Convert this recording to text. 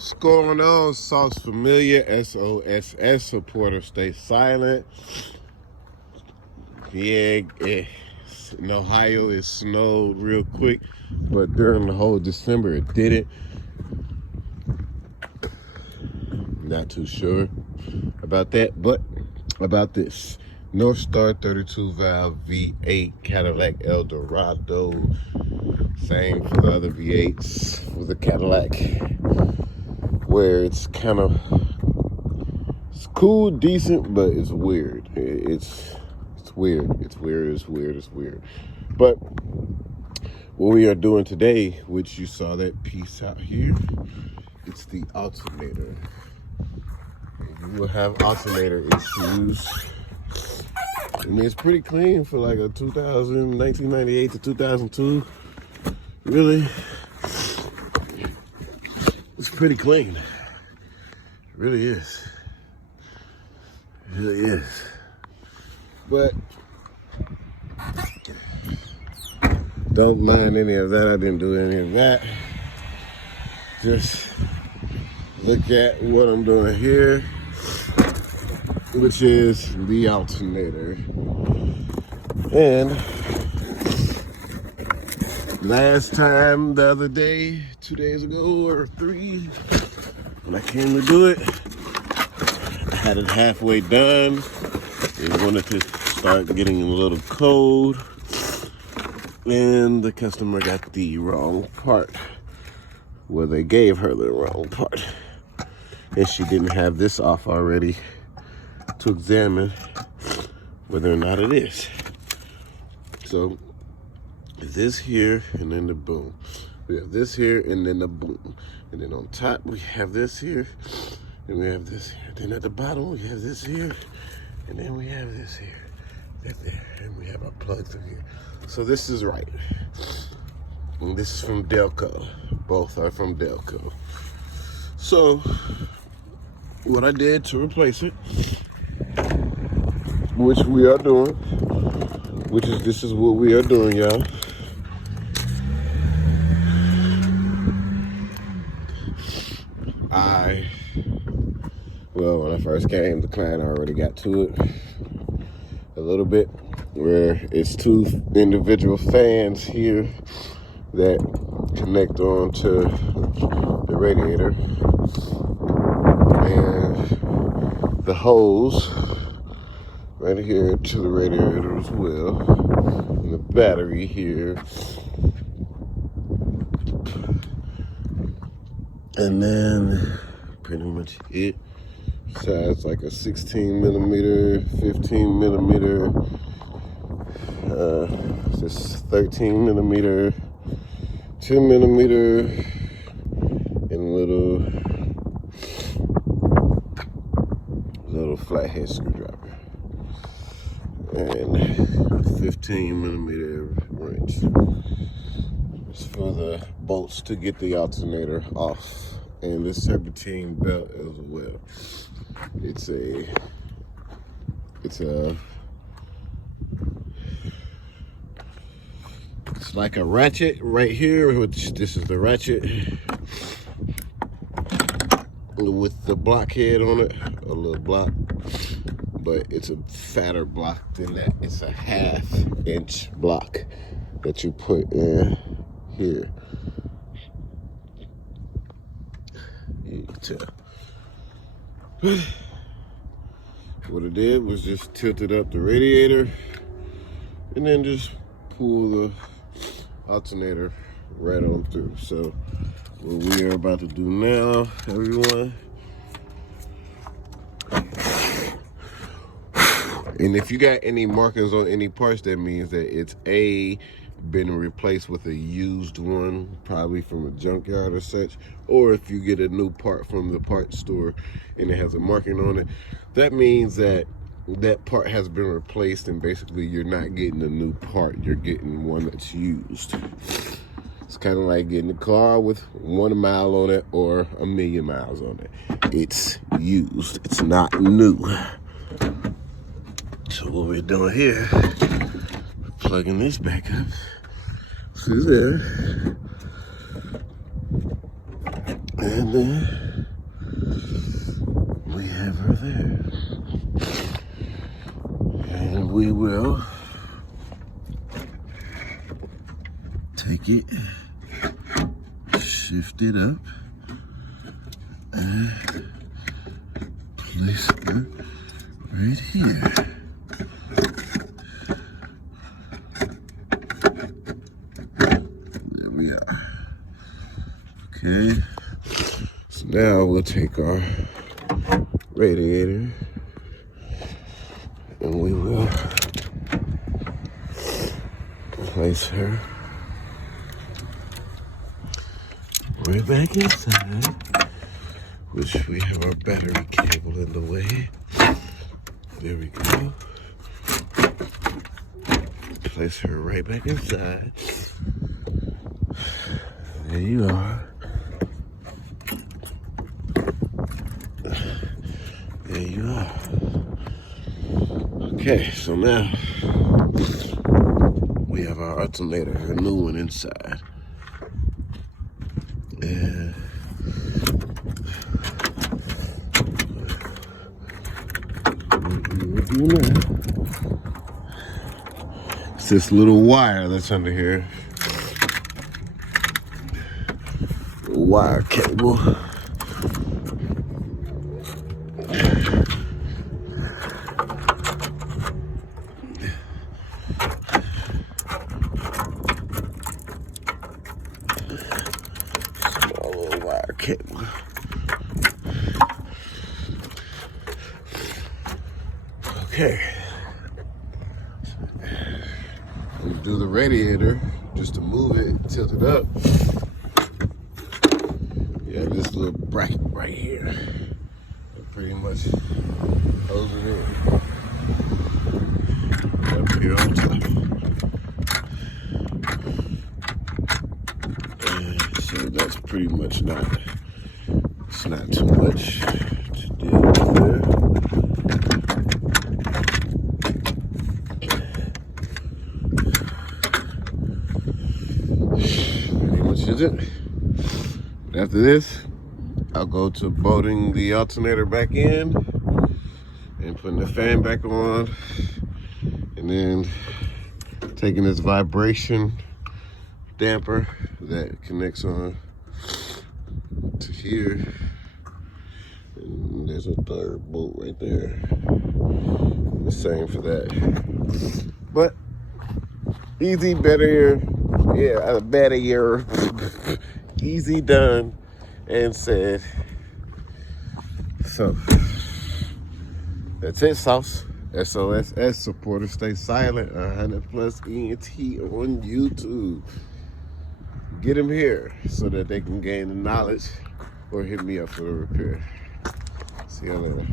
What's going on? Sauce Familiar, SOSS, supporter, stay silent. Yeah, in Ohio it snowed real quick, but during the whole December it didn't. Not too sure about that, but about this. North Star 32 valve V8 Cadillac Eldorado. Same for the other V8s for the Cadillac, where it's kind of cool, decent, but it's weird. It's weird. It's weird. But what we are doing today, which you saw that piece out here, it's the alternator. You will have alternator issues. I mean, it's pretty clean for like a 1998 to 2002. Really, it's pretty clean. It really is. It really is. But don't mind any of that. I didn't do any of that. Just look at what I'm doing here, which is the alternator. And last time, the other day, 2 days ago or 3, when I came to do it, I had it halfway done. It wanted to start getting a little cold, and the customer got the wrong part. Well, they gave her the wrong part, and she didn't have this off already to examine whether or not it is. So this here, and then the boom. We have this here, and then the boom. And then on top, we have this here, and we have this here. Then at the bottom, we have this here, and then we have this here. That there, and we have our plug through here. So this is right. And this is from Delco. Both are from Delco. So what I did to replace it, which we are doing, this is what we are doing, y'all. Well, when I first came, the client already got to it a little bit, where it's 2 individual fans here that connect on to the radiator, and the hose right here to the radiator as well, and the battery here, and then pretty much it. So it's like a 16 millimeter, 15 millimeter, just 13 millimeter, 10 millimeter, and a little flathead screwdriver, and 15 millimeter wrench. It's for the bolts to get the alternator off, and this serpentine belt as well. It's like a ratchet right here, which this is the ratchet with the blockhead on it, a little block, but it's a fatter block than that. It's a 1/2 inch block that you put in here. You can tell. What it did was just tilted up the radiator and then just pull the alternator right on through. So what we are about to do now, everyone, and if you got any markings on any parts, that means that it's been replaced with a used one, probably from a junkyard or such, or if you get a new part from the parts store and it has a marking on it, that means that that part has been replaced, and basically you're not getting a new part, you're getting one that's used. It's kind of like getting a car with 1 mile on it or 1,000,000 miles on it. It's used, it's not new. So what we're doing here, we're plugging this back up. See there. And then we have her there. And we will take it, shift it up, and place it right here. There we are. Okay, so now we'll take our radiator and we will place her right back inside, which we have our battery cable in the way. There we go. Place her right back inside. There you are. There you are. Okay, so now we have our alternator, a new one inside. And what do now? It's this little wire that's under here. A wire cable. Small little wire cable. Okay. We do the radiator just to move it, tilt it up. You have this little bracket right here. It pretty much holds it in. Up here on top. And so that's pretty much it's not too much to do there. Is it. After this, I'll go to bolting the alternator back in and putting the fan back on, and then taking this vibration damper that connects on to here, and there's a third bolt right there. The same for that, but easy, better. Yeah, better year. Easy done and said. So that's it, sauce. SOSS supporters stay silent. 100+ ENT on YouTube. Get them here so that they can gain the knowledge or hit me up for the repair. See you later.